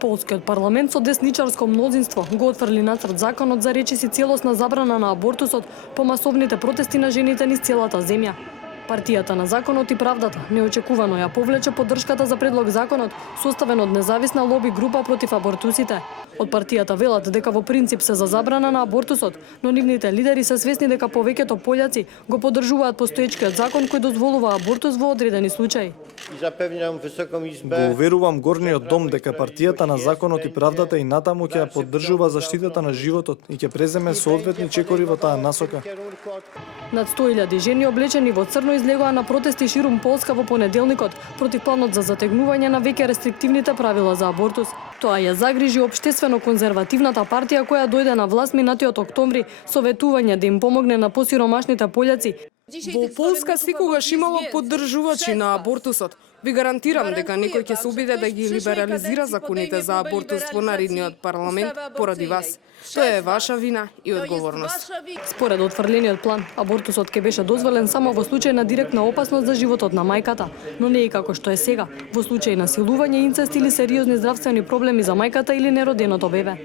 Полскиот парламент со десничарско мнозинство го отфрли нацрт законот за речиси целосна забрана на абортусот по масовните протести на жените низ целата земја. Партијата на законот и правдата неочекувано ја повлече поддршката за предлог законот составен од независна лоби група против абортусите. Од партијата велат дека во принцип се за забрана на абортусот, но нивните лидери се свесни дека повеќето пољаци го поддржуваат постоечкиот закон кој дозволува абортус во одредени случаи. Го уверувам горниот дом дека партијата на законот и правдата и натаму ќе ја поддржува заштитата на животот и ќе преземе соодветни чекори во таа насока. Над 100.000 жени облечени во црно излегоа на протести ширум Полска во понеделникот против планот за затегнување на веќе рестриктивните правила за абортус. Тоа ја загрижи општествено конзервативната партија која дојде на власт минатиот октомври со ветување да им помогне на посиромашните пољаци. Во Полска секогаш имало поддржувачи на абортусот. Ви гарантирам дека некој ќе се обиде да ги либерализира законите за абортус во наредниот парламент поради вас. Тоа е ваша вина и одговорност. Според отфрлениот план, абортусот ќе беше дозволен само во случај на директна опасност за животот на мајката, но не и како што е сега, во случај на силување, инцест или сериозни здравствени проблеми за мајката или нероденото бебе.